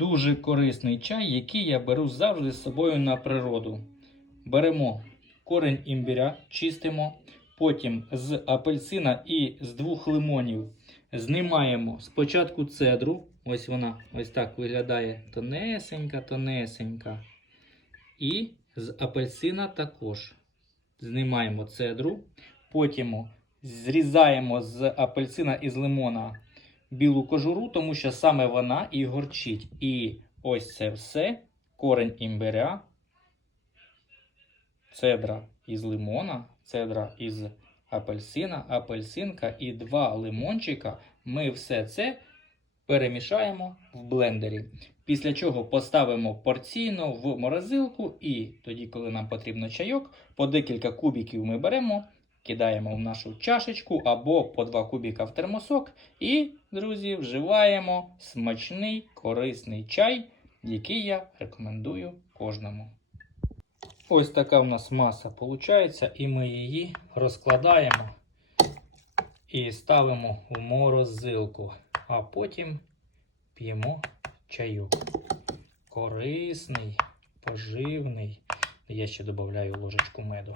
Дуже корисний чай, який я беру завжди з собою на природу. Беремо корень імбиря, чистимо, потім з апельсина і з двох лимонів знімаємо спочатку цедру. Ось вона ось так виглядає тонесенька, тонесенька. І з апельсина також знімаємо цедру. Потім зрізаємо з апельсина і з лимона білу кожуру, тому що саме вона і горчить. І ось це все корень імбиря, цедра із лимона, цедра із апельсина, апельсинка і два лимончика. Ми все це перемішаємо в блендері. Після чого поставимо порційно в морозилку, і тоді, коли нам потрібно чайок, по декілька кубиків ми беремо, кидаємо в нашу чашечку або по два кубіка в термосок. І, друзі, вживаємо смачний корисний чай, який я рекомендую кожному. Ось така в нас маса виходить, і ми її розкладаємо і ставимо в морозилку, а потім п'ємо чайок. Корисний, поживний. Я ще додаю ложечку меду.